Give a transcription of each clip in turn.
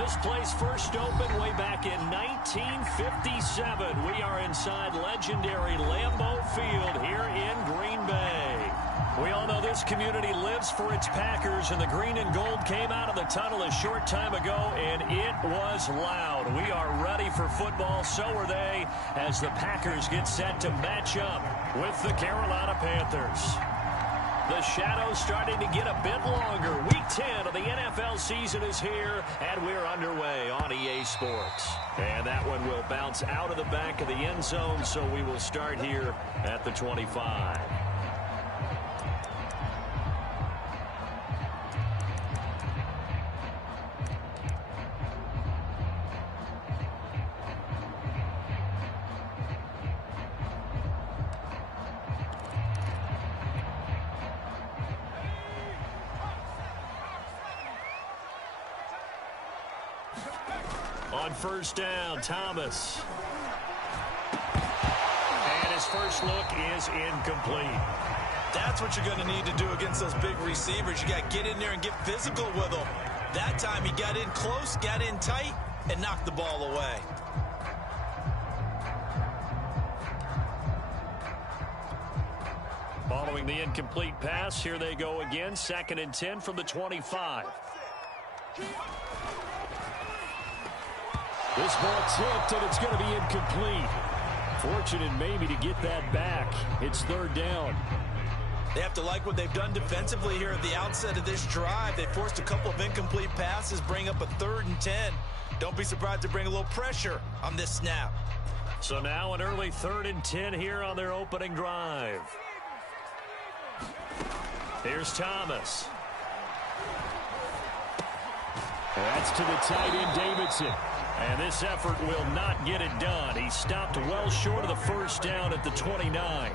This place first opened way back in 1957. We are inside legendary Lambeau Field here in Green Bay. We all know this community lives for its Packers, and the green and gold came out of the tunnel a short time ago, and it was loud. We are ready for football, so are they, as the Packers get set to match up with the Carolina Panthers. The shadow's starting to get a bit longer. Week 10 of the NFL season is here, and we're underway on EA Sports. And that one will bounce out of the back of the end zone, so we will start here at the 25. On first down, Thomas. And his first look is incomplete. That's what you're going to need to do against those big receivers. You got to get in there and get physical with them. That time he got in close, got in tight, and knocked the ball away. Following the incomplete pass, here they go again. 2nd and 10 from the 25. This ball tipped, and it's going to be incomplete. Fortunate maybe to get that back. It's 3rd down. They have to like what they've done defensively here at the outset of this drive. They forced a couple of incomplete passes, bring up a 3rd and 10. Don't be surprised to bring a little pressure on this snap. So now an early 3rd and 10 here on their opening drive. Here's Thomas. That's to the tight end, Davidson. And this effort will not get it done. He stopped well short of the first down at the 29.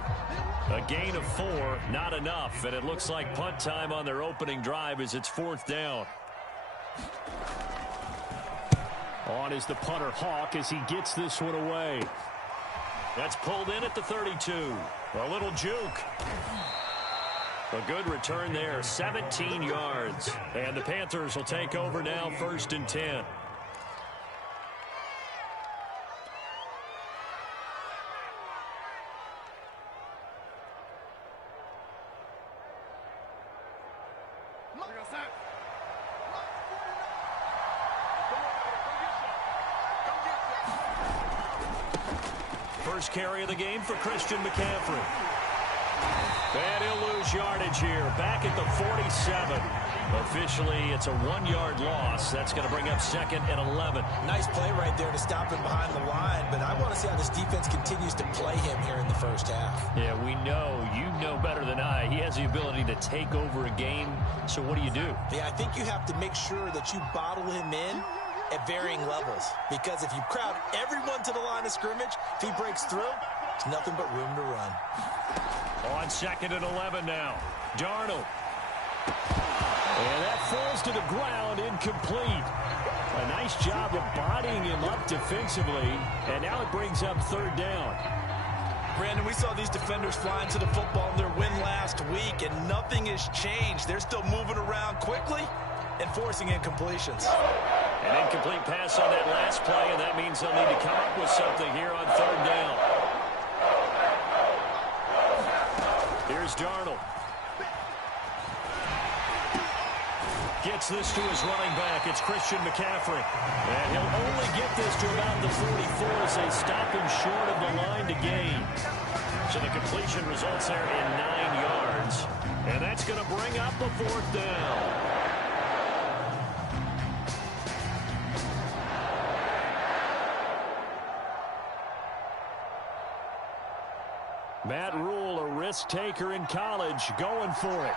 A gain of 4, not enough. And it looks like punt time on their opening drive as it's 4th down. On is the punter, Hawk, as he gets this one away. That's pulled in at the 32. A little juke. A good return there, 17 yards. And the Panthers will take over now, 1st and 10. First carry of the game for Christian McCaffrey. And he'll lose yardage here, back at the 47. Officially, it's a 1-yard loss. That's going to bring up 2nd and 11. Nice play right there to stop him behind the line, but I want to see how this defense continues to play him here in the first half. Yeah, we know. You know better than I. He has the ability to take over a game, so what do you do? Yeah, I think you have to make sure that you bottle him in at varying levels, because if you crowd everyone to the line of scrimmage, if he breaks through, it's nothing but room to run. On 2nd and 11 now. Darnold. And that falls to the ground, incomplete. A nice job of bodying him up defensively, and now it brings up 3rd down. Brandon, we saw these defenders flying to the football in their win last week, and nothing has changed. They're still moving around quickly and forcing incompletions. An incomplete pass on that last play, and that means they'll need to come up with something here on 3rd down. Here's Darnold. Gets this to his running back. It's Christian McCaffrey. And he'll only get this to about the 44 as they stop him short of the line to gain. So the completion results there in 9 yards. And that's going to bring up a 4th down. Matt Rule, a risk taker in college, going for it.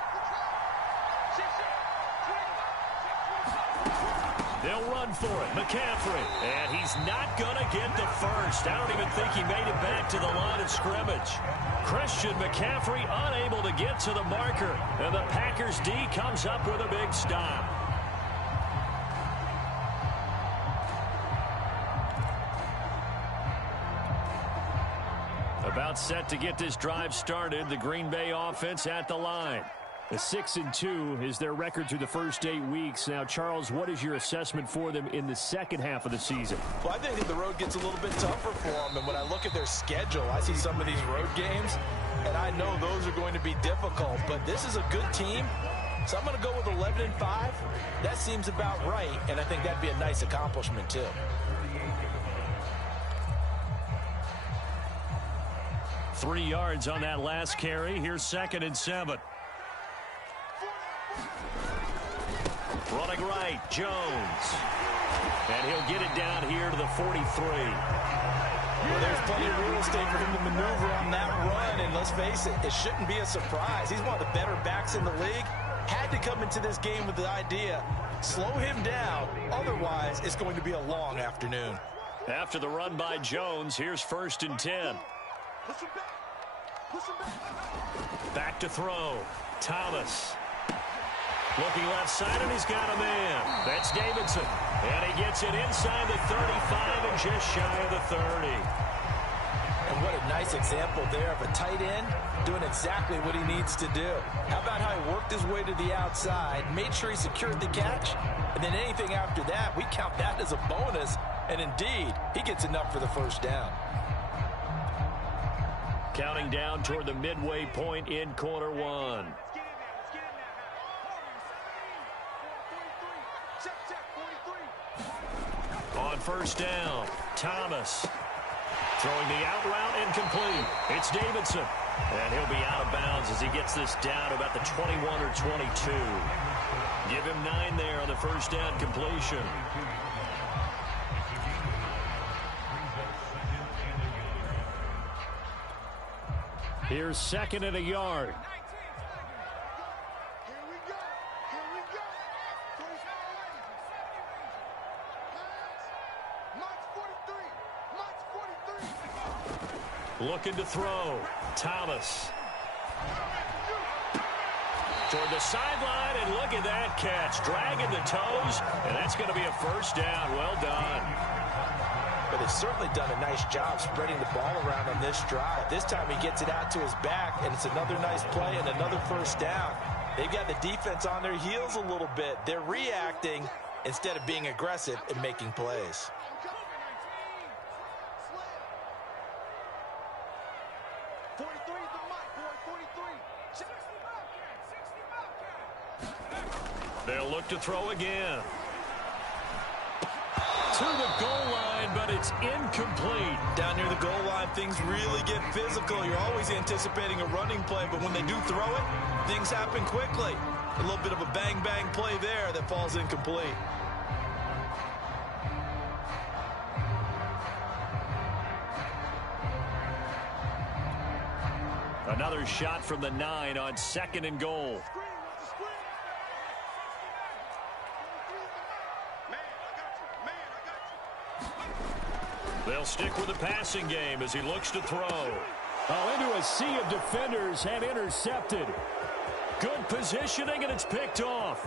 They'll run for it. McCaffrey. And he's not going to get the first. I don't even think he made it back to the line of scrimmage. Christian McCaffrey unable to get to the marker. And the Packers D comes up with a big stop. About set to get this drive started. The Green Bay offense at the line. A 6-2 is their record through the first 8 weeks. Now, Charles, what is your assessment for them in the second half of the season? Well, I think that the road gets a little bit tougher for them. And when I look at their schedule, I see some of these road games, and I know those are going to be difficult. But this is a good team, so I'm going to go with 11-5. That seems about right, and I think that'd be a nice accomplishment, too. 3 yards on that last carry. Here's 2nd and 7. Running right, Jones. And he'll get it down here to the 43. Well, there's plenty of real estate for him to maneuver on that run, and let's face it, it shouldn't be a surprise. He's one of the better backs in the league. Had to come into this game with the idea, slow him down, otherwise it's going to be a long afternoon. After the run by Jones, here's 1st and 10. Back to throw. Thomas. Looking left side, and he's got a man. That's Davidson. And he gets it inside the 35 and just shy of the 30. And what a nice example there of a tight end doing exactly what he needs to do. How about how he worked his way to the outside, made sure he secured the catch, and then anything after that, we count that as a bonus. And indeed, he gets enough for the first down. Counting down toward the midway point in quarter one. On 1st down, Thomas. Throwing the out route incomplete. It's Davidson. And he'll be out of bounds as he gets this down about the 21 or 22. Give him 9 there on the 1st down completion. Here's 2nd and a yard. Looking to throw. Thomas. Toward the sideline, and look at that catch. Dragging the toes, and that's going to be a 1st down. Well done. But they've certainly done a nice job spreading the ball around on this drive. This time he gets it out to his back, and it's another nice play and another 1st down. They've got the defense on their heels a little bit. They're reacting instead of being aggressive and making plays. They'll look to throw again. To the goal line, but it's incomplete. Down near the goal line, things really get physical. You're always anticipating a running play, but when they do throw it, things happen quickly. A little bit of a bang-bang play there that falls incomplete. Another shot from the 9 on 2nd and goal. They'll stick with the passing game as he looks to throw. Oh, into a sea of defenders and intercepted. Good positioning, and it's picked off.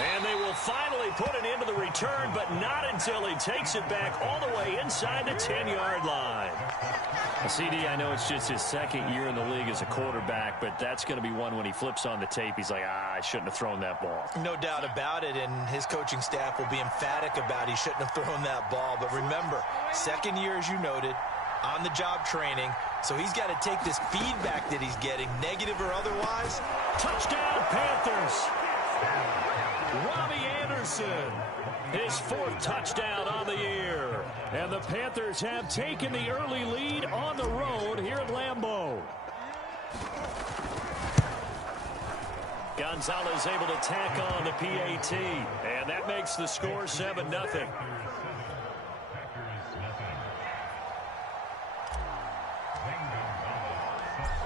And they will finally put an end to the return, but not until he takes it back all the way inside the 10-yard line. CD, I know it's just his 2nd year in the league as a quarterback, but that's going to be one when he flips on the tape. He's like, I shouldn't have thrown that ball. No doubt about it, and his coaching staff will be emphatic about he shouldn't have thrown that ball. But remember, 2nd year, as you noted, on-the-job training, so he's got to take this feedback that he's getting, negative or otherwise. Touchdown, Panthers! Robbie Anderson, his 4th touchdown on the year. And the Panthers have taken the early lead on the road here at Lambeau. Gonzalez able to tack on the PAT, and that makes the score 7-0.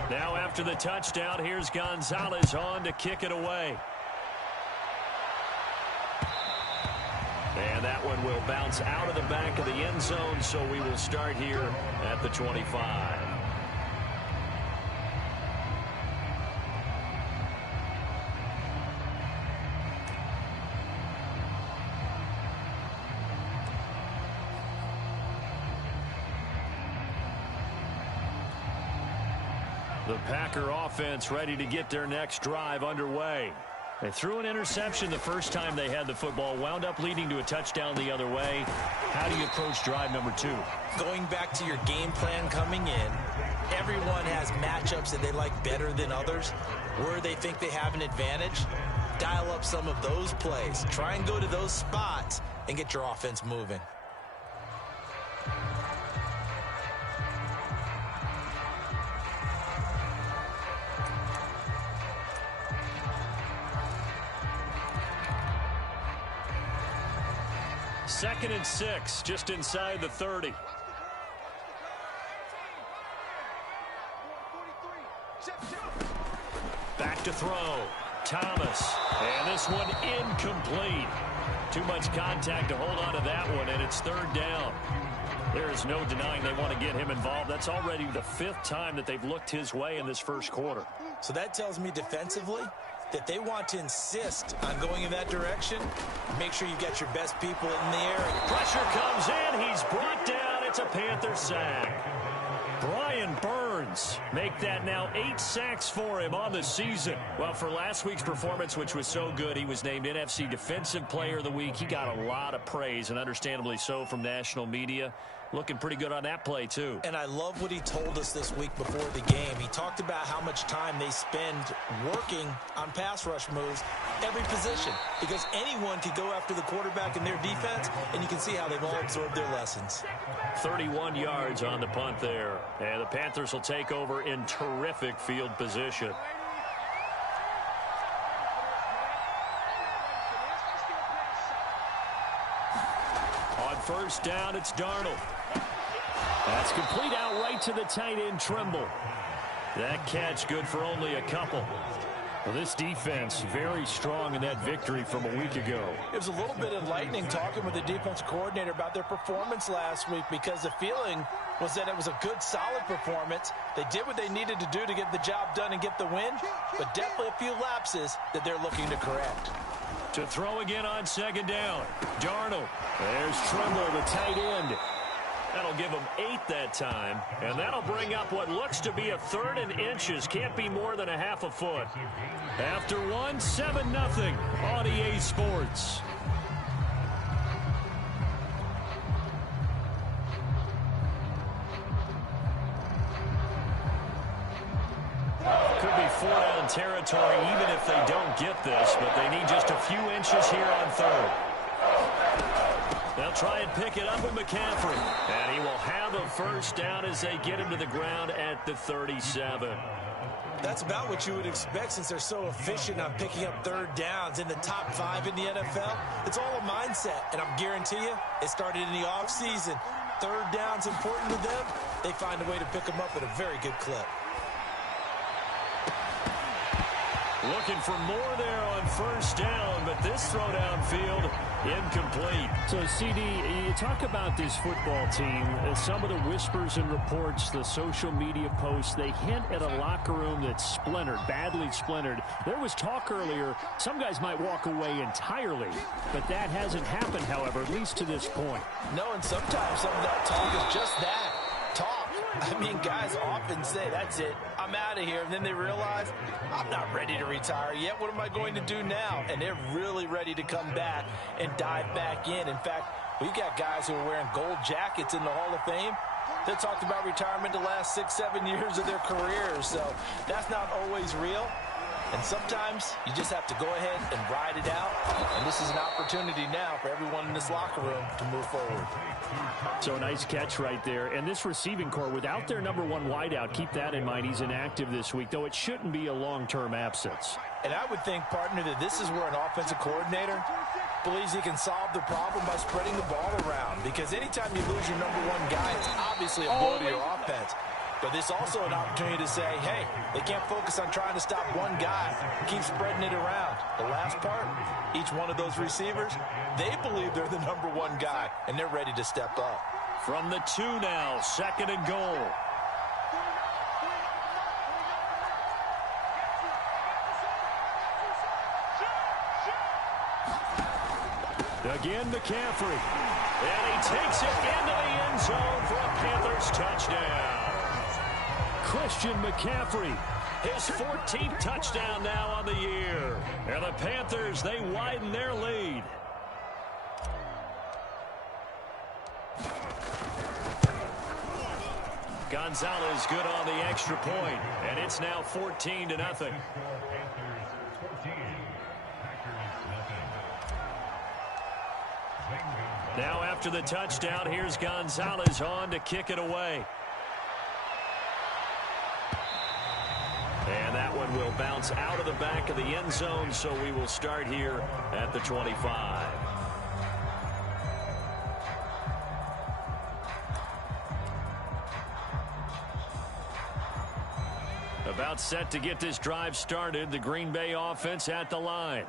Now after the touchdown, here's Gonzalez on to kick it away. And that one will bounce out of the back of the end zone, so we will start here at the 25. The Packer offense ready to get their next drive underway. They threw an interception the first time they had the football, wound up leading to a touchdown the other way. How do you approach drive number 2? Going back to your game plan coming in, everyone has matchups that they like better than others. Where they think they have an advantage, dial up some of those plays. Try and go to those spots and get your offense moving. Second and 6, just inside the 30. Back to throw. Thomas. And this one incomplete. Too much contact to hold on to that one, and it's third down. There is no denying they want to get him involved. That's already the 5th time that they've looked his way in this first quarter. So that tells me defensively that they want to insist on going in that direction. Make sure you get your best people in the air. Pressure comes in. He's brought down. It's a Panther sack. Brian Burns make that now 8 sacks for him on the season. Well, for last week's performance, which was so good, he was named NFC Defensive Player of the Week. He got a lot of praise, and understandably so, from national media. Looking pretty good on that play, too. And I love what he told us this week before the game. He talked about how much time they spend working on pass rush moves, every position, because anyone could go after the quarterback in their defense, and you can see how they've all absorbed their lessons. 31 yards on the punt there. And the Panthers will take over in terrific field position. On first down, it's Darnold. That's complete out right to the tight end, Trimble. That catch good for only a couple. Well, this defense very strong in that victory from a week ago. It was a little bit enlightening talking with the defense coordinator about their performance last week, because the feeling was that it was a good, solid performance. They did what they needed to do to get the job done and get the win, but definitely a few lapses that they're looking to correct. To throw again on second down, Darnold. There's Trimble, the tight end. That'll give them 8 that time, and that'll bring up what looks to be a 3rd and inches. Can't be more than a half a foot. After 1, 7-0 on EA Sports. Could be 4-down territory even if they don't get this, but they need just a few inches here on 3rd. They'll try and pick it up with McCaffrey. And he will have a first down as they get him to the ground at the 37. That's about what you would expect, since they're so efficient on picking up 3rd downs in the top 5 in the NFL. It's all a mindset, and I'm guarantee you, it started in the offseason. 3rd down's important to them. They find a way to pick them up at a very good clip. Looking for more there on first down, but this throw downfield incomplete. So, CD, you talk about this football team, some of the whispers and reports, the social media posts, they hint at a locker room that's splintered, badly splintered. There was talk earlier, some guys might walk away entirely, but that hasn't happened, however, at least to this point. No, and sometimes some of that talk is just that, talk. I mean, guys often say, that's it, I'm out of here, and then they realize, I'm not ready to retire yet. What am I going to do now? And they're really ready to come back and dive back in. In fact, we've got guys who are wearing gold jackets in the Hall of Fame. They talked about retirement the last 6, 7 years of their careers, so that's not always real. And sometimes you just have to go ahead and ride it out. And this is an opportunity now for everyone in this locker room to move forward. So a nice catch right there. And this receiving core, without their number 1 wideout, keep that in mind. He's inactive this week, though it shouldn't be a long-term absence. And I would think, partner, that this is where an offensive coordinator believes he can solve the problem by spreading the ball around. Because anytime you lose your number 1 guy, it's obviously a blow to your offense. But this is also an opportunity to say, hey, they can't focus on trying to stop one guy. Keep spreading it around. The last part, each one of those receivers, they believe they're the number 1 guy, and they're ready to step up. From the 2 now, 2nd and goal. Again, McCaffrey. And he takes it into the end zone for a Panthers touchdown. Chris Christian McCaffrey. His 14th touchdown now on the year. And the Panthers, they widen their lead. Gonzalez good on the extra point, and it's now 14-0. Now after the touchdown, here's Gonzalez on to kick it away. And that one will bounce out of the back of the end zone, so we will start here at the 25. About set to get this drive started, the Green Bay offense at the line.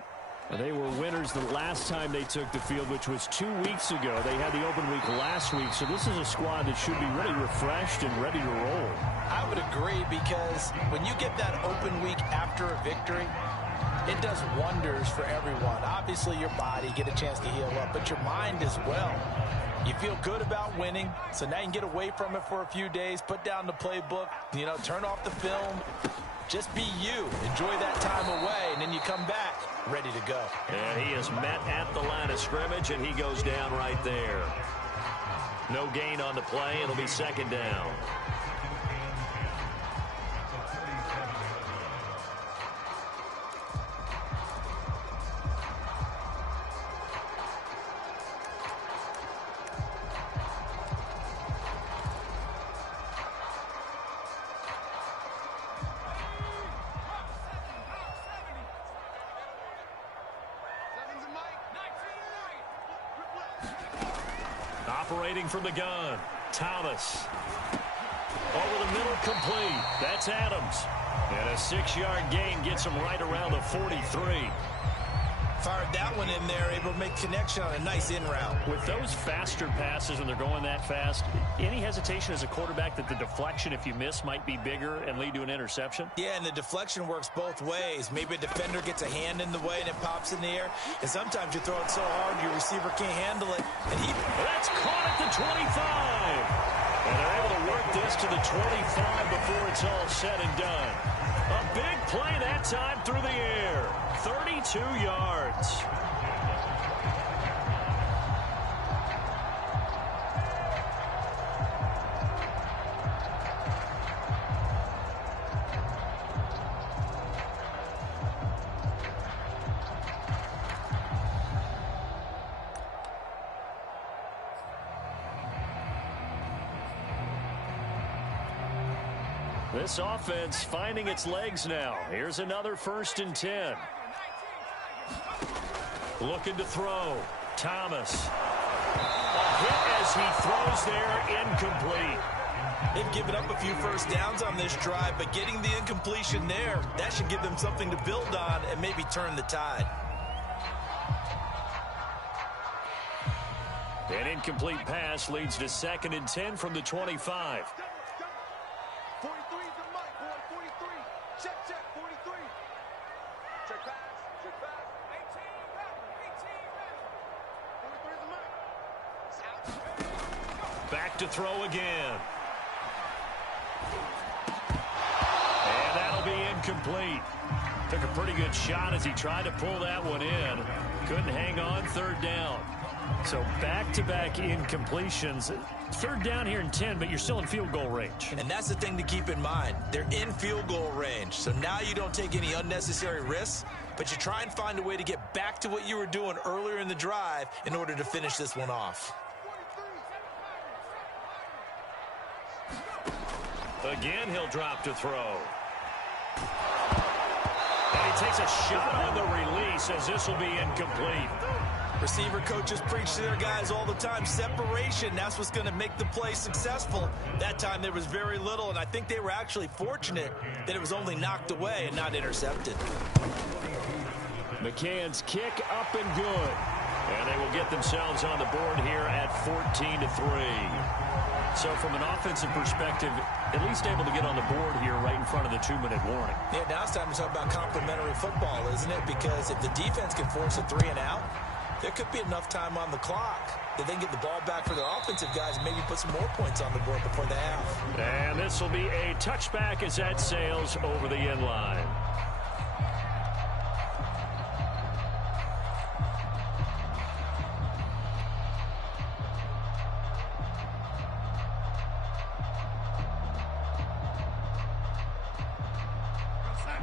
They were winners the last time they took the field, which was 2 weeks ago. They had the open week last week, so this is a squad that should be really refreshed and ready to roll. I would agree, because when you get that open week after a victory, it does wonders for everyone. Obviously, your body, get a chance to heal up, but your mind as well. You feel good about winning, so now you can get away from it for a few days, put down the playbook, turn off the film. Just be you. Enjoy that time away, and then you come back ready to go. And he is met at the line of scrimmage, and he goes down right there. No gain on the play. It'll be second down. Operating from the gun, Thomas. Over the middle, complete. That's Adams. And a 6-yard gain gets him right around the 43. Fired that one in there, able to make connection on a nice in route. With those faster passes when they're going that fast, any hesitation as a quarterback that the deflection, if you miss, might be bigger and lead to an interception? Yeah, and the deflection works both ways. Maybe a defender gets a hand in the way and it pops in the air. And sometimes you throw it so hard your receiver can't handle it. And that's caught at the 25. And they're able to work this to the 25 before it's all said and done. A big play that time through the air. 32 yards. This offense finding its legs now. Here's another 1st and 10. Looking to throw. Thomas. A hit as he throws there, incomplete. They've given up a few first downs on this drive, but getting the incompletion there, that should give them something to build on and maybe turn the tide. An incomplete pass leads to 2nd and 10 from the 25. 43 is the mic, boy. 43. Check, 43. Check pass. 18 43 is the mic. Back to throw again. And that'll be incomplete. Took a pretty good shot as he tried to pull that one in. Couldn't hang on, 3rd down. So back-to-back incompletions. 3rd down here in 10, but you're still in field goal range. And that's the thing to keep in mind. They're in field goal range. So now you don't take any unnecessary risks, but you try and find a way to get back to what you were doing earlier in the drive in order to finish this one off. Again, he'll drop to throw. And he takes a shot on the release as this will be incomplete. Receiver coaches preach to their guys all the time. Separation, that's what's going to make the play successful. That time there was very little, and I think they were actually fortunate that it was only knocked away and not intercepted. McCann's kick up and good. And they will get themselves on the board here at 14-3. So from an offensive perspective, at least able to get on the board here right in front of the 2-minute warning. Yeah, now it's time to talk about complementary football, isn't it? Because if the defense can force a 3 and out, There could be enough time on the clock that they can get the ball back for their offensive guys and maybe put some more points on the board before the half. And this will be a touchback as that sails over the end line.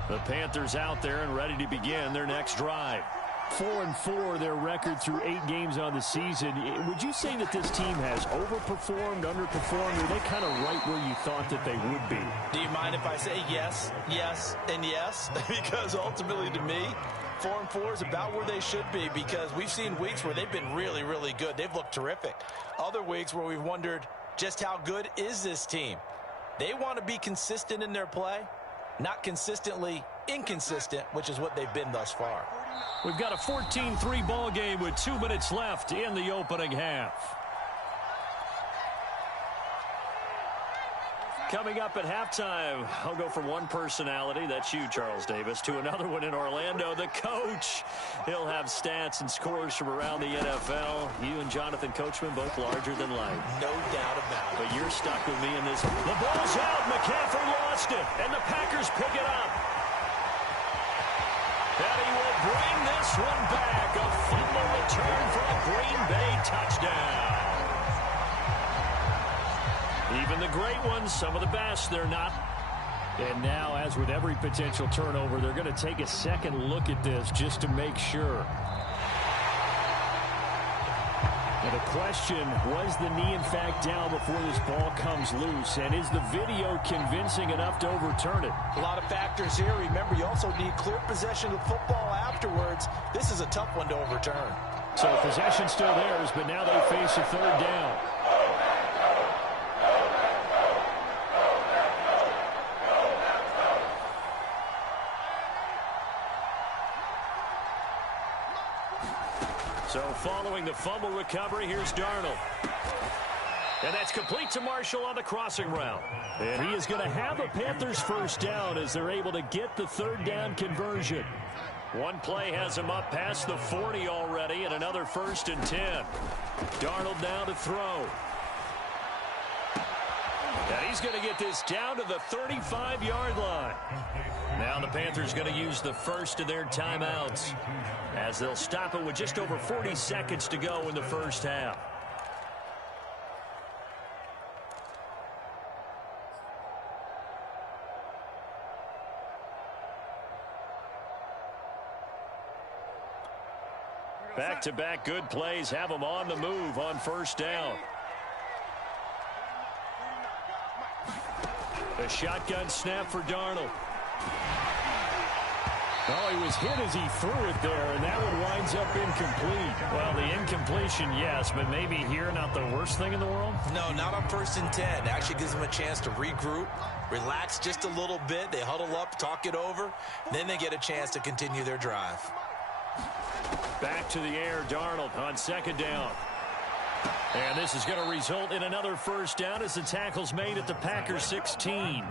The Panthers out there and ready to begin their next drive. 4-4 their record through 8 games on the season. Would you say that this team has overperformed, underperformed, or are they kind of right where you thought that they would be? Do you mind if I say yes, yes, and yes? Because ultimately to me, 4-4 is about where they should be, because we've seen weeks where they've been really, really good. They've looked terrific. Other weeks where we've wondered just how good is this team. They want to be consistent in their play, not consistently inconsistent, which is what they've been thus far. We've got a 14-3 ball game with 2 minutes left in the opening half. Coming up at halftime, I'll go from one personality, that's you, Charles Davis, to another one in Orlando, the coach. He'll have stats and scores from around the NFL. You and Jonathan Coachman, both larger than life. No doubt about it. But you're stuck with me in this. The ball's out. McCaffrey lost it, and the Packers pick it up. And he will bring this one back. A fumble return for a Green Bay touchdown. Even the great ones, some of the best, they're not. And now, as with every potential turnover, they're going to take a second look at this just to make sure. And the question, was the knee in fact down before this ball comes loose? And is the video convincing enough to overturn it? A lot of factors here. Remember, you also need clear possession of football afterwards. This is a tough one to overturn. So possession still theirs, but now they face a third down. So following the fumble recovery, here's Darnold. And that's complete to Marshall on the crossing route. And he is going to have a Panthers first down as they're able to get the third down conversion. One play has him up past the 40 already, and another 1st and 10. Darnold now to throw. And he's going to get this down to the 35-yard line. Now the Panthers going to use the first of their timeouts as they'll stop it with just over 40 seconds to go in the first half. Back-to-back good plays have them on the move on first down. A shotgun snap for Darnold. Oh, he was hit as he threw it there, and that one winds up incomplete. Well, the incompletion, yes, but maybe here not the worst thing in the world? No, not on 1st and 10. Actually gives them a chance to regroup, relax just a little bit. They huddle up, talk it over. Then they get a chance to continue their drive. Back to the air, Darnold on second down. And this is going to result in another first down as the tackle's made at the Packers 16.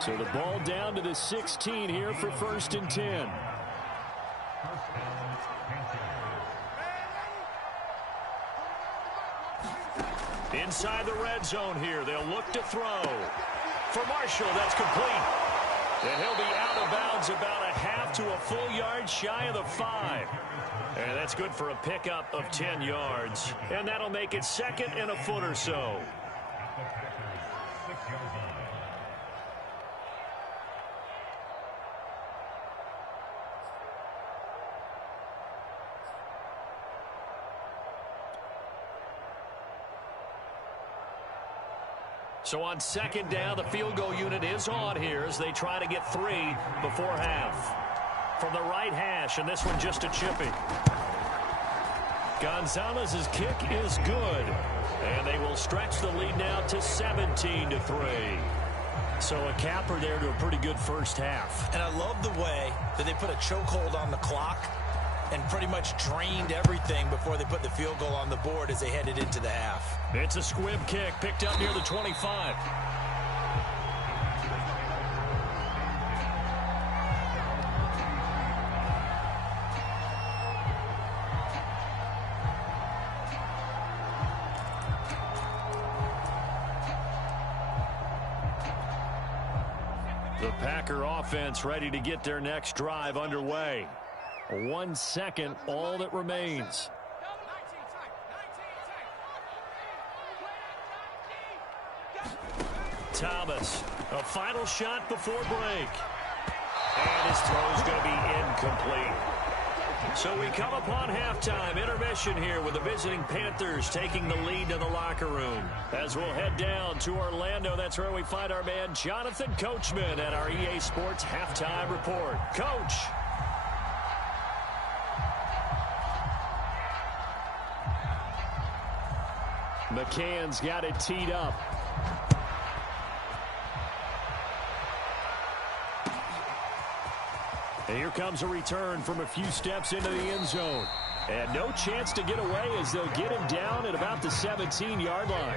So the ball down to the 16 here for 1st and 10. Inside the red zone here, they'll look to throw. For Marshall, that's complete. And he'll be out of bounds about a half to a full yard shy of the 5. And that's good for a pickup of 10 yards. And that'll make it 2nd and a foot or so. So on second down, the field goal unit is on here as they try to get 3 before half. From the right hash, and this one just a chippy. Gonzalez's kick is good. And they will stretch the lead now to 17-3. So a capper there to a pretty good first half. And I love the way that they put a chokehold on the clock and pretty much drained everything before they put the field goal on the board as they headed into the half. It's a squib kick picked up near the 25. The Packer offense ready to get their next drive underway. 1 second, all that remains. Thomas, a final shot before break. And his throw is going to be incomplete. So we come upon halftime, intermission here with the visiting Panthers taking the lead to the locker room. As we'll head down to Orlando, that's where we find our man Jonathan Coachman at our EA Sports Halftime Report. Coach. McCann's got it teed up. And here comes a return from a few steps into the end zone. And no chance to get away as they'll get him down at about the 17-yard line.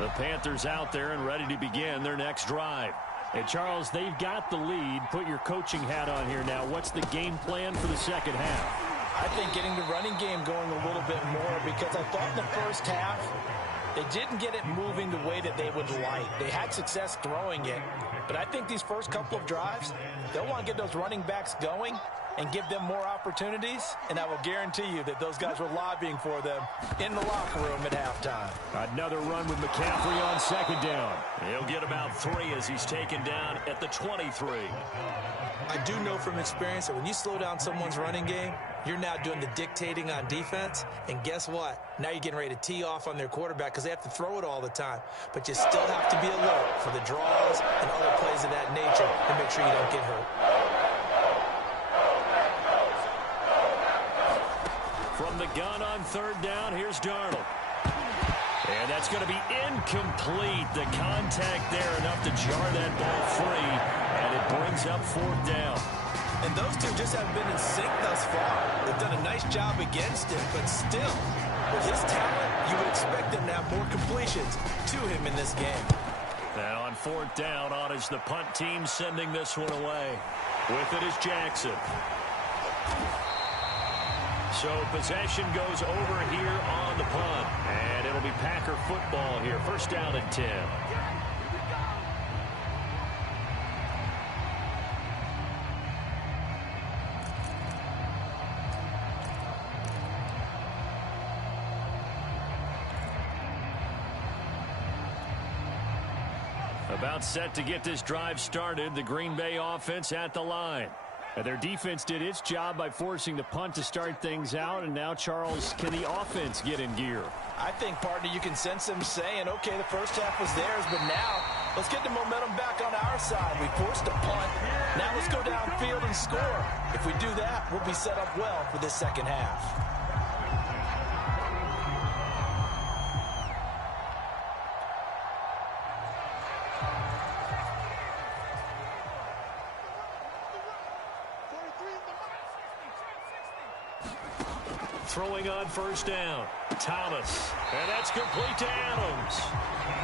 The Panthers out there and ready to begin their next drive. And, Charles, they've got the lead. Put your coaching hat on here now. What's the game plan for the second half? I think getting the running game going a little bit more, because I thought in the first half they didn't get it moving the way that they would like. They had success throwing it, but I think these first couple of drives, they'll want to get those running backs going and give them more opportunities, and I will guarantee you that those guys were lobbying for them in the locker room at halftime. Another run with McCaffrey on second down. He'll get about 3 as he's taken down at the 23. I do know from experience that when you slow down someone's running game, you're now doing the dictating on defense, and guess what? Now you're getting ready to tee off on their quarterback because they have to throw it all the time. But you still have to be alert for the draws and other plays of that nature to make sure you don't get hurt. From the gun on third down, here's Darnold. And that's going to be incomplete. The contact there enough to jar that ball free, and it brings up fourth down. And those two just haven't been in sync thus far. They've done a nice job against him, but still, with his talent, you would expect them to have more completions to him in this game. And on fourth down, on is the punt team sending this one away. With it is Jackson. So possession goes over here on the punt. And it'll be Packer football here. First down and 10. About set to get this drive started. The Green Bay offense at the line. And their defense did its job by forcing the punt to start things out. And now, Charles, can the offense get in gear? I think, partner, you can sense them saying, okay, the first half was theirs, but now let's get the momentum back on our side. We forced a punt. Now let's go downfield and score. If we do that, we'll be set up well for this second half. Throwing on first down. Thomas. And that's complete to Adams.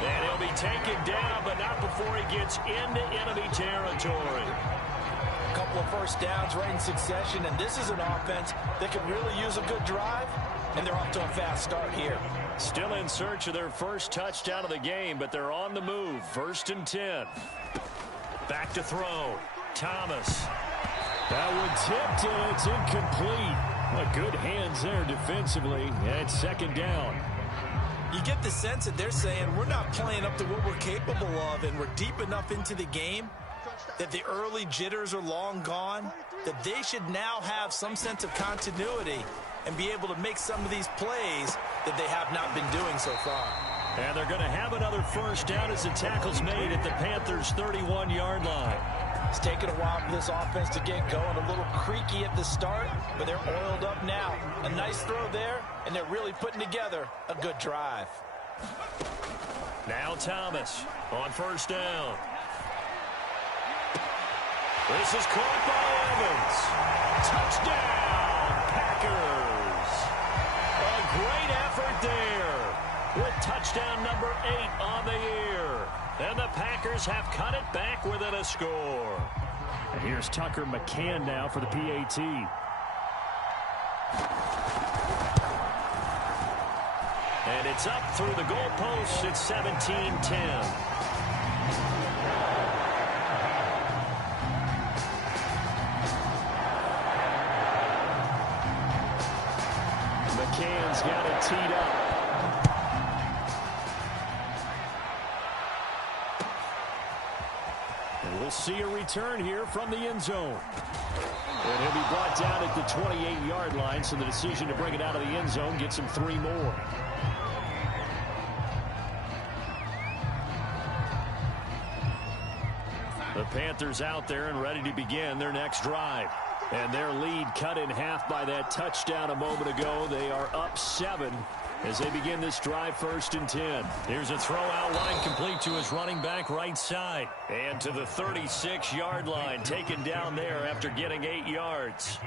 And he'll be taken down, but not before he gets into enemy territory. A couple of first downs right in succession, and this is an offense that could really use a good drive, and they're off to a fast start here. Still in search of their first touchdown of the game, but they're on the move. First and 10. Back to throw. Thomas. That one tipped, and it's incomplete. Good hands there defensively. And second down. You get the sense that they're saying we're not playing up to what we're capable of, and we're deep enough into the game that the early jitters are long gone, that they should now have some sense of continuity and be able to make some of these plays that they have not been doing so far. And they're going to have another first down as the tackle's made at the Panthers' 31-yard line. It's taken a while for this offense to get going. A little creaky at the start, but they're oiled up now. A nice throw there, and they're really putting together a good drive. Now Thomas on first down. This is caught by Evans. Touchdown, Packers. A great effort there with touchdown number 8 on the year. And the Packers have cut it back within a score. And here's Tucker McCann now for the PAT. And it's up through the goalposts. It's 17-10. McCann's got it teed up. And we'll see a return here from the end zone. And he'll be brought down at the 28-yard line, so the decision to bring it out of the end zone gets him 3 more. The Panthers out there and ready to begin their next drive. And their lead cut in half by that touchdown a moment ago. They are up 7 as they begin this drive, 1st and 10. Here's a throw out wide, complete to his running back right side. And to the 36-yard line, taken down there after getting 8 yards.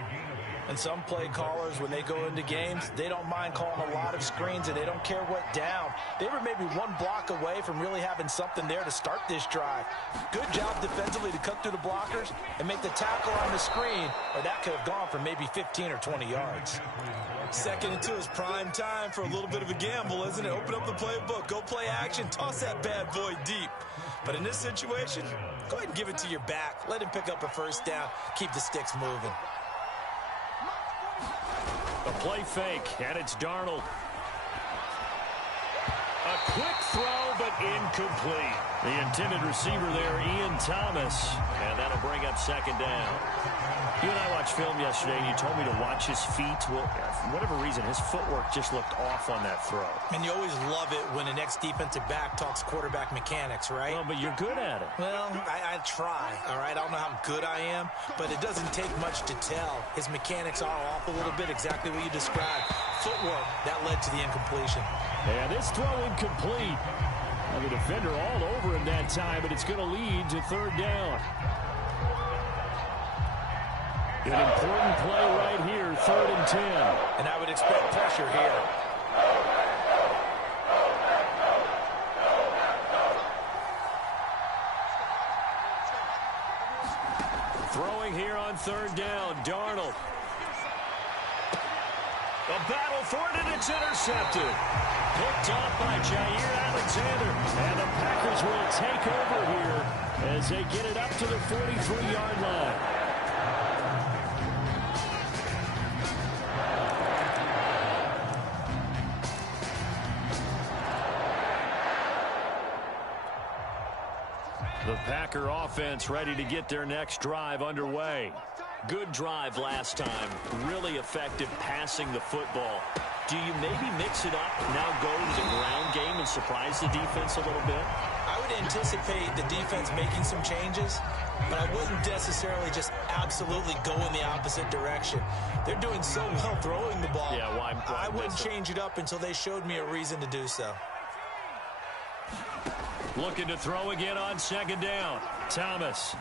And some play callers, when they go into games, they don't mind calling a lot of screens, and they don't care what down. They were maybe 1 block away from really having something there to start this drive. Good job defensively to cut through the blockers and make the tackle on the screen, or that could have gone for maybe 15 or 20 yards. 2nd and 2 is prime time for a little bit of a gamble, isn't it? Open up the playbook, go play action, toss that bad boy deep. But in this situation, go ahead and give it to your back. Let him pick up a 1st down, keep the sticks moving. A play fake, and it's Darnold. A quick throw, but incomplete. The intended receiver there, Ian Thomas, and that'll bring up 2nd down. You and I watched film yesterday, and you told me to watch his feet. Well, for whatever reason, his footwork just looked off on that throw. And you always love it when the next defensive back talks quarterback mechanics, right? Well, but you're good at it. Well, I try, all right? I don't know how good I am, but it doesn't take much to tell. His mechanics are off a little bit, exactly what you described. Footwork, that led to the incompletion. And this throw incomplete. Well, the defender all over him that time, but it's going to lead to 3rd down. An important play right here, 3rd and 10. And I would expect pressure here. Throwing here on 3rd down, Darnold. A battle for it, and it's intercepted. Picked off by Jair Alexander. And the Packers will take over here as they get it up to the 43-yard line. The Packer offense ready to get their next drive underway. Good drive last time. Really effective passing the football. Do you maybe mix it up, now go to the ground game and surprise the defense a little bit? I would anticipate the defense making some changes, but I wouldn't necessarily just absolutely go in the opposite direction. They're doing so well throwing the ball. Yeah, why I wouldn't change it up until they showed me a reason to do so. Looking to throw again on 2nd down. Thomas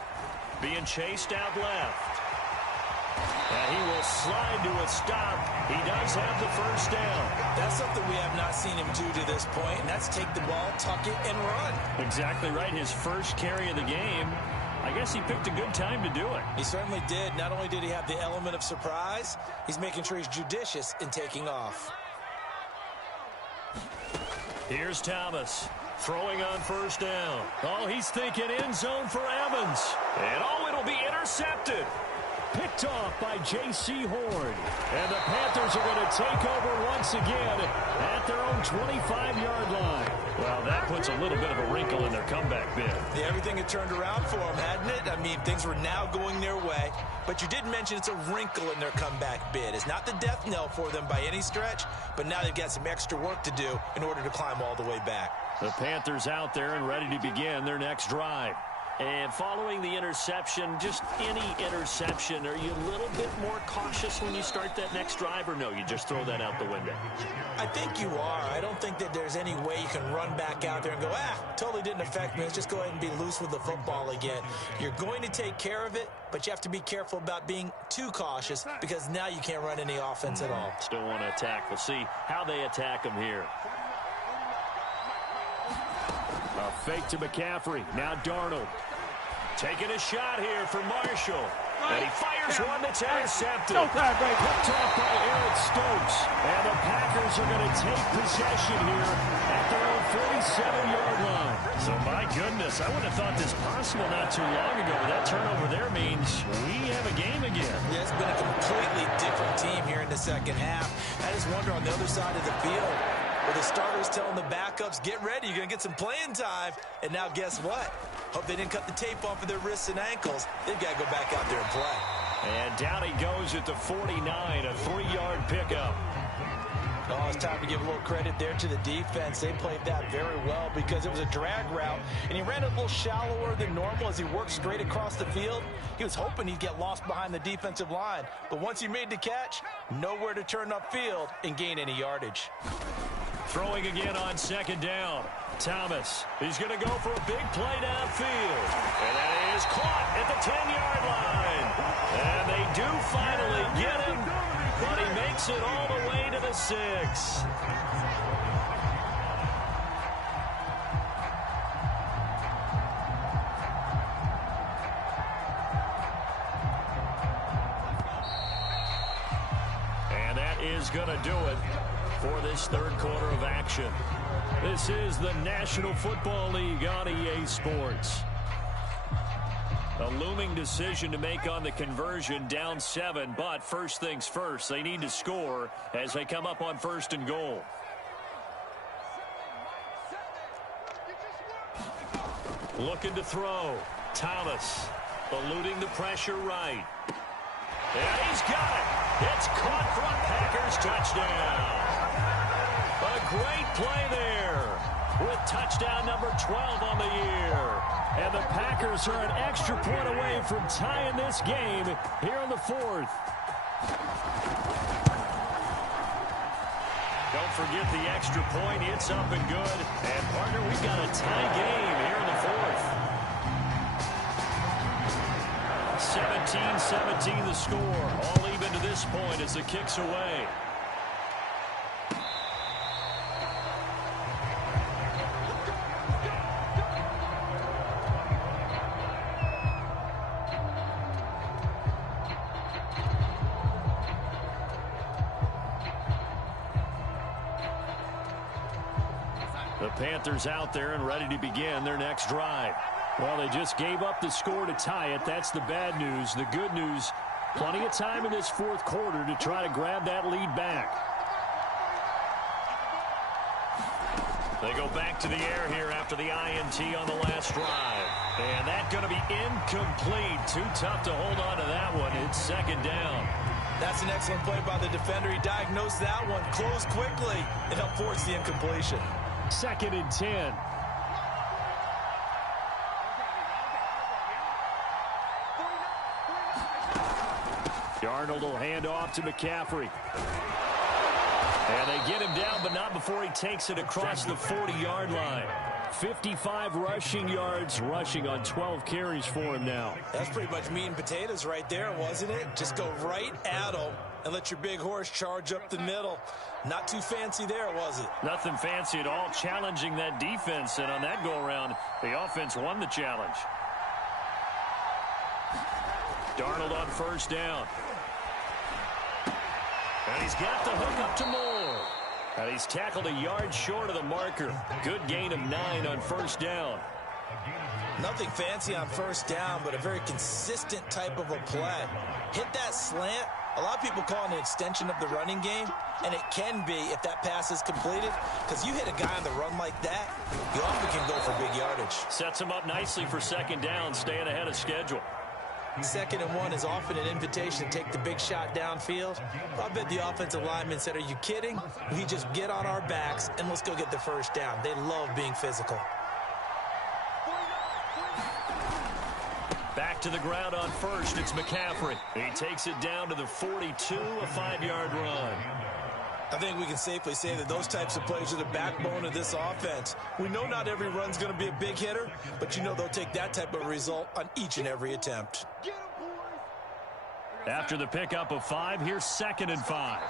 being chased out left. And he will slide to a stop. He does have the 1st down. That's something we have not seen him do to this point, and that's take the ball, tuck it, and run. Exactly right. His first carry of the game. I guess he picked a good time to do it. He certainly did. Not only did he have the element of surprise, he's making sure he's judicious in taking off. Here's Thomas. Throwing on 1st down. Oh, he's thinking end zone for Evans. And oh, it'll be intercepted. Picked off by J.C. Horn. And the Panthers are going to take over once again at their own 25-yard line. Well, that puts a little bit of a wrinkle in their comeback bid. Yeah, everything had turned around for them, hadn't it? I mean, things were now going their way. But you did mention it's a wrinkle in their comeback bid. It's not the death knell for them by any stretch, but now they've got some extra work to do in order to climb all the way back. The Panthers out there and ready to begin their next drive. And following the interception, just any interception, are you a little bit more cautious when you start that next drive, or no, you just throw that out the window? I think you are. I don't think that there's any way you can run back out there and go, totally didn't affect me. Let's just go ahead and be loose with the football again. You're going to take care of it, but you have to be careful about being too cautious because now you can't run any offense at all. Still want to attack. We'll see how they attack them here. A fake to McCaffrey. Now Darnold. Taking a shot here for Marshall. And he fires one that's intercepted. Picked off by Eric Stokes. And the Packers Eagles are going to take possession here at their own 47-yard line. So, my goodness, I wouldn't have thought this possible not too long ago. That turnover there means we have a game again. Yeah, it's been a completely different team here in the second half. I just wonder on the other side of the field, where the starters telling the backups, get ready, you're going to get some playing time. And now guess what? Hope they didn't cut the tape off of their wrists and ankles. They've got to go back out there and play. And down he goes at the 49, a 3-yard pickup. Oh, it's time to give a little credit there to the defense. They played that very well because it was a drag route, and he ran a little shallower than normal as he worked straight across the field. He was hoping he'd get lost behind the defensive line, but once he made the catch, nowhere to turn upfield and gain any yardage. Throwing again on second down. Thomas, he's going to go for a big play downfield. And that is caught at the 10-yard line. And they do finally get him, but he makes it all the way to the 6. And that is going to do it for this third quarter of action. This is the National Football League on EA Sports. A looming decision to make on the conversion, down 7, but first things first, they need to score as they come up on 1st and goal. Looking to throw. Thomas eluding the pressure right. And he's got it. It's caught for a Packers touchdown. A great play there with touchdown number 12 on the year. And the Packers are an extra point away from tying this game here in the 4th. Don't forget the extra point. It's up and good. And, partner, we've got a tie game here in the 4th. 17-17 the score. All even to this point as the kick's away. The Panthers out there and ready to begin their next drive. Well, they just gave up the score to tie it. That's the bad news. The good news, plenty of time in this 4th quarter to try to grab that lead back. They go back to the air here after the INT on the last drive. And that's going to be incomplete. Too tough to hold on to that one. It's 2nd down. That's an excellent play by the defender. He diagnosed that one, closed quickly, and helped force the incompletion. 2nd and 10. Darnold will hand off to McCaffrey. And they get him down, but not before he takes it across the 40-yard line. 55 rushing yards, rushing on 12 carries for him now. That's pretty much meat and potatoes right there, wasn't it? Just go right at him and let your big horse charge up the middle. Not too fancy there, was it? Nothing fancy at all, challenging that defense. And on that go-around, the offense won the challenge. Darnold on 1st down. And he's got the hook up to Moore. And he's tackled a yard short of the marker. Good gain of 9 on 1st down. Nothing fancy on 1st down, but a very consistent type of a play. Hit that slant. A lot of people call it an extension of the running game, and it can be if that pass is completed, because you hit a guy on the run like that, you often can go for big yardage. Sets him up nicely for 2nd down, staying ahead of schedule. 2nd and 1 is often an invitation to take the big shot downfield. I bet the offensive lineman said, are you kidding? We just get on our backs and let's go get the 1st down. They love being physical. Back to the ground on 1st, it's McCaffrey. He takes it down to the 42, a 5-yard run. I think we can safely say that those types of plays are the backbone of this offense. We know not every run's going to be a big hitter, but you know they'll take that type of result on each and every attempt. After the pickup of 5, here's 2nd and 5.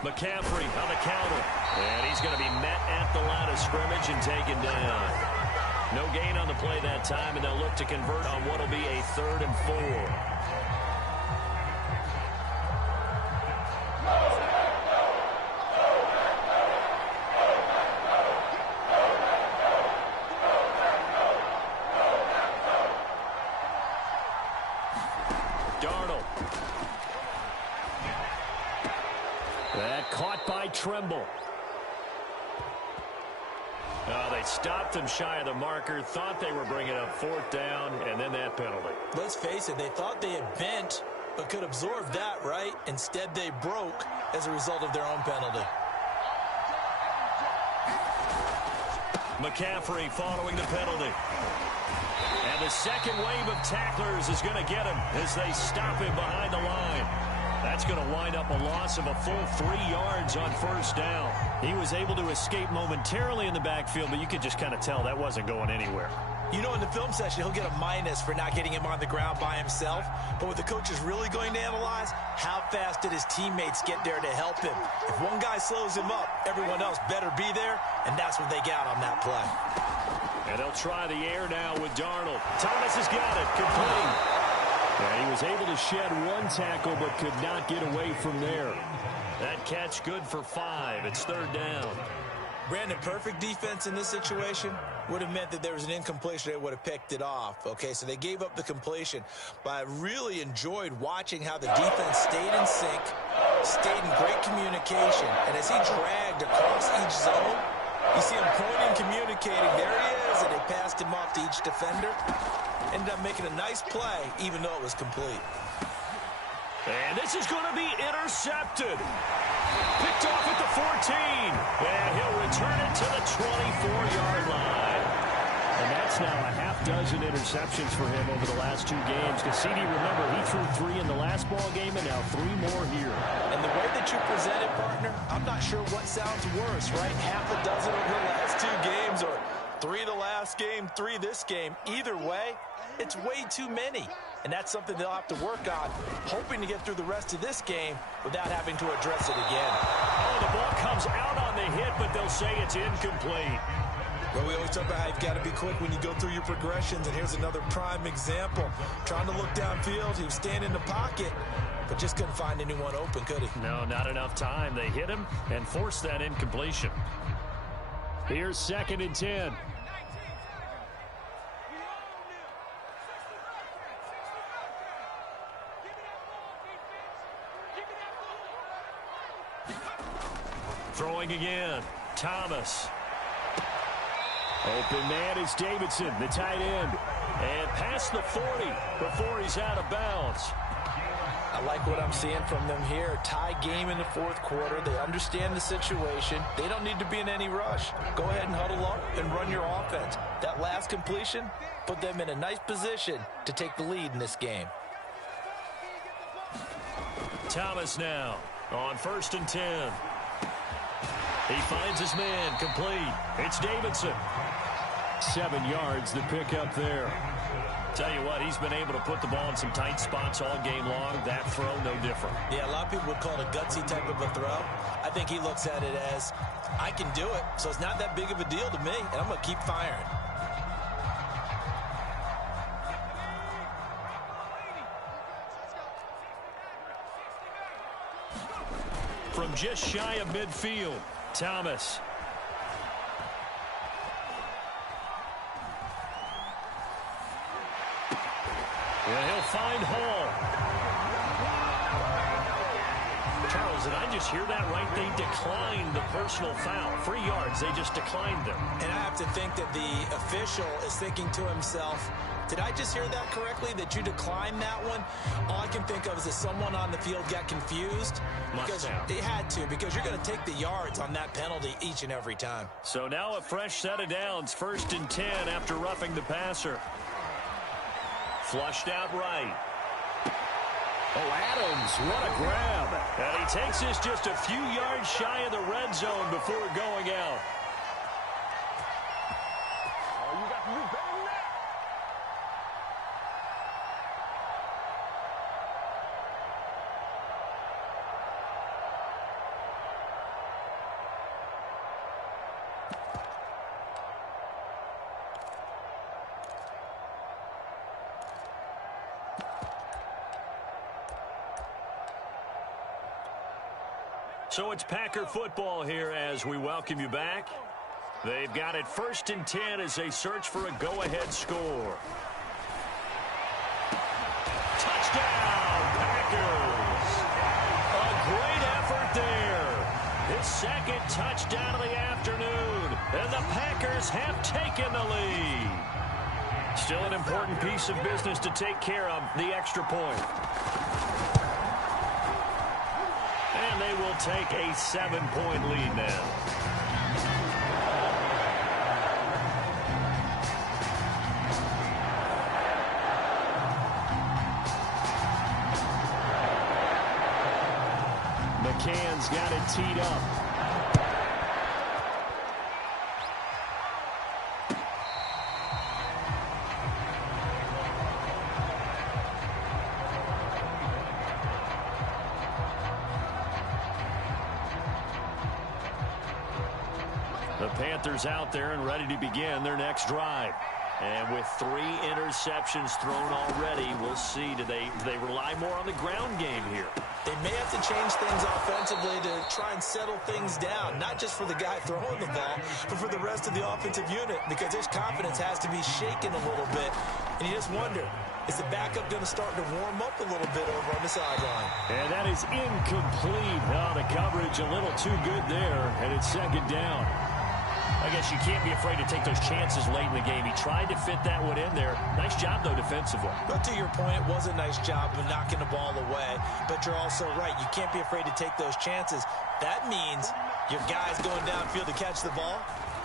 McCaffrey on the counter. And he's going to be met at the line of scrimmage and taken down. No gain on the play that time, and they'll look to convert on what will be a 3rd and 4. That caught by Trimble. They stopped him shy of the marker, thought they were bringing up fourth down, and then that penalty. Let's face it, they thought they had bent, but could absorb that, right? Instead, they broke as a result of their own penalty. McCaffrey following the penalty. And the second wave of tacklers is going to get him as they stop him behind the line. That's going to wind up a loss of a full 3 yards on first down. He was able to escape momentarily in the backfield, but you could just kind of tell that wasn't going anywhere. You know, in the film session, he'll get a minus for not getting him on the ground by himself. But what the coach is really going to analyze, how fast did his teammates get there to help him? If one guy slows him up, everyone else better be there, and that's what they got on that play. And they'll try the air now with Darnold. Thomas has got it, complete. Yeah, he was able to shed one tackle, but could not get away from there. That catch good for 5. It's third down. Brandon, perfect defense in this situation would have meant that there was an incompletion. They would have picked it off. Okay, so they gave up the completion. But I really enjoyed watching how the defense stayed in sync, stayed in great communication. And as he dragged across each zone, you see him pointing, communicating. There he is, and they passed him off to each defender. Ended up making a nice play, even though it was complete. And this is going to be intercepted. Picked off at the 14. And he'll return it to the 24-yard line. And that's now a half dozen interceptions for him over the last 2 games. Because CD, remember, he threw 3 in the last ball game and now 3 more here. And the way that you present it, partner, I'm not sure what sounds worse, right? Half a dozen over the last 2 games or 3 the last game, 3 this game. Either way, it's way too many. And that's something they'll have to work on, hoping to get through the rest of this game without having to address it again. Oh, the ball comes out on the hit, but they'll say it's incomplete. Well, we always talk about how you've got to be quick when you go through your progressions, and here's another prime example. Trying to look downfield, he was standing in the pocket, but just couldn't find anyone open, could he? No, not enough time. They hit him and forced that incompletion. Here's 2nd and 10. Throwing again, Thomas. Open man is Davidson, the tight end. And past the 40 before he's out of bounds. I like what I'm seeing from them here. Tie game in the 4th quarter. They understand the situation. They don't need to be in any rush. Go ahead and huddle up and run your offense. That last completion put them in a nice position to take the lead in this game. Thomas now on 1st and 10. He finds his man, complete. It's Davidson. 7 yards, the pickup there. Tell you what, he's been able to put the ball in some tight spots all game long. That throw, no different. Yeah, a lot of people would call it a gutsy type of a throw. I think he looks at it as, I can do it, so it's not that big of a deal to me, and I'm going to keep firing. From just shy of midfield, Thomas. Yeah, he'll find Hall. Charles, did I just hear that right? They declined the personal foul. 3 yards, they just declined them. And I have to think that the official is thinking to himself, did I just hear that correctly, that you declined that one? All I can think of is that someone on the field got confused. Because they had to, because you're going to take the yards on that penalty each and every time. So now a fresh set of downs, 1st and 10 after roughing the passer. Flushed out right. Oh, Adams, what a grab. And he takes this just a few yards shy of the red zone before going out. Oh, you got to do better than that. So it's Packer football here as we welcome you back. They've got it 1st and 10 as they search for a go-ahead score. Touchdown, Packers! A great effort there. touchdown of the afternoon, and the Packers have taken the lead. Still an important piece of business to take care of, the extra point. And they will take a 7-point lead now. McCann's got it teed up. The Panthers out there and ready to begin their next drive. And with 3 interceptions thrown already, we'll see. Do they rely more on the ground game here? They may have to change things offensively to try and settle things down, not just for the guy throwing the ball, but for the rest of the offensive unit, because his confidence has to be shaken a little bit. And you just wonder, is the backup going to start to warm up a little bit over on the sideline? And that is incomplete. Oh, the coverage a little too good there, and it's second down. I guess you can't be afraid to take those chances late in the game. He tried to fit that one in there. Nice job, though, defensively. But to your point, it was a nice job of knocking the ball away. But you're also right. You can't be afraid to take those chances. That means your guys going downfield to catch the ball,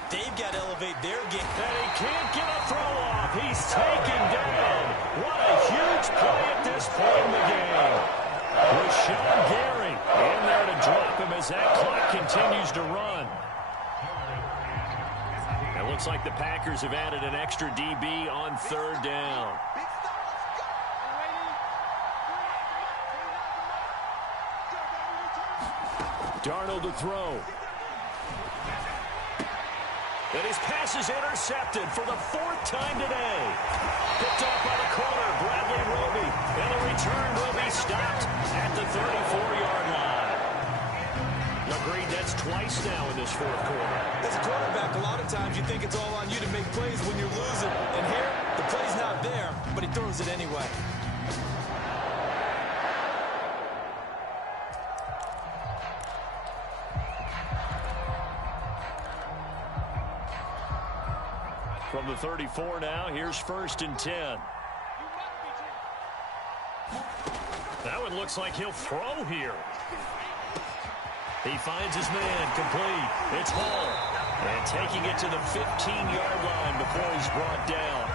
they've got to elevate their game. And he can't get a throw off. He's taken down. What a huge play at this point in the game. Rashawn Gary in there to drop him as that clock continues to run. It looks like the Packers have added an extra DB on third down. Darnold to throw. And his pass is intercepted for the 4th time today. Picked off by the corner, Bradley Roby. And the return will be stopped at the 34-yard line. Agreed, that's twice now in this 4th quarter. As a quarterback, a lot of times you think it's all on you to make plays when you're losing. And here, the play's not there, but he throws it anyway. From the 34 now, here's 1st and 10. That one looks like he'll throw here. He finds his man, complete. It's Hall. And taking it to the 15-yard line before he's brought down.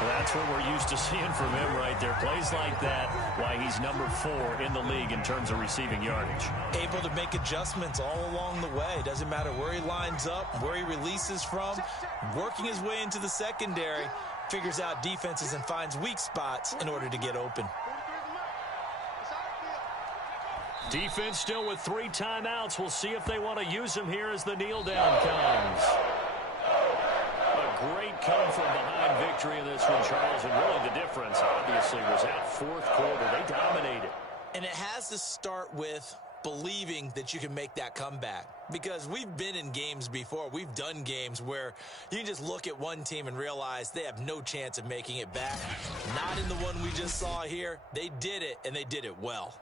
That's what we're used to seeing from him right there. Plays like that, why he's number 4 in the league in terms of receiving yardage. Able to make adjustments all along the way. Doesn't matter where he lines up, where he releases from. Working his way into the secondary, figures out defenses and finds weak spots in order to get open. Defense still with 3 timeouts. We'll see if they want to use them here as the kneel down comes. A great come from behind victory in this one, Charles. And really the difference, obviously, was that 4th quarter. They dominated. And it has to start with believing that you can make that comeback. Because we've been in games before. We've done games where you can just look at one team and realize they have no chance of making it back. Not in the one we just saw here. They did it, and they did it well.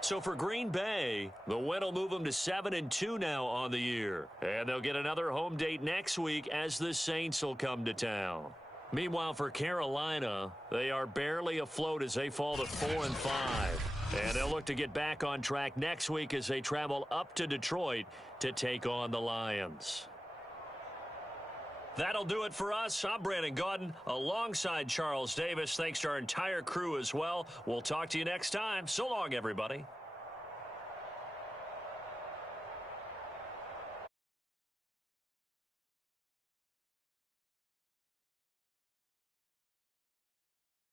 So for Green Bay, the win will move them to 7-2 now on the year. And they'll get another home date next week as the Saints will come to town. Meanwhile, for Carolina, they are barely afloat as they fall to 4-5. And they'll look to get back on track next week as they travel up to Detroit to take on the Lions. That'll do it for us. I'm Brandon Gaudin alongside Charles Davis. Thanks to our entire crew as well. We'll talk to you next time. So long, everybody.